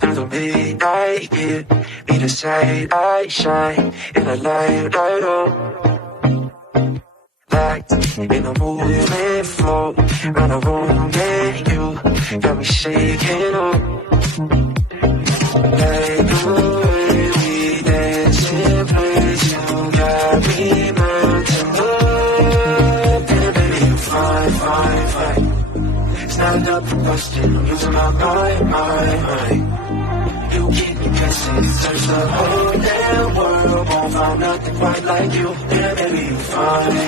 Through the midnight, give me the sight I shine in the light, light up. Like in the moving flow, round the room and you got me shaking up. Like the way we dance in place, you got me melting up. And baby, you fine, fine, fine. Stand up for question, I'm losing my mind. You keep me guessing, search the whole damn world, won't find nothing quite like you. Yeah, baby, you fine.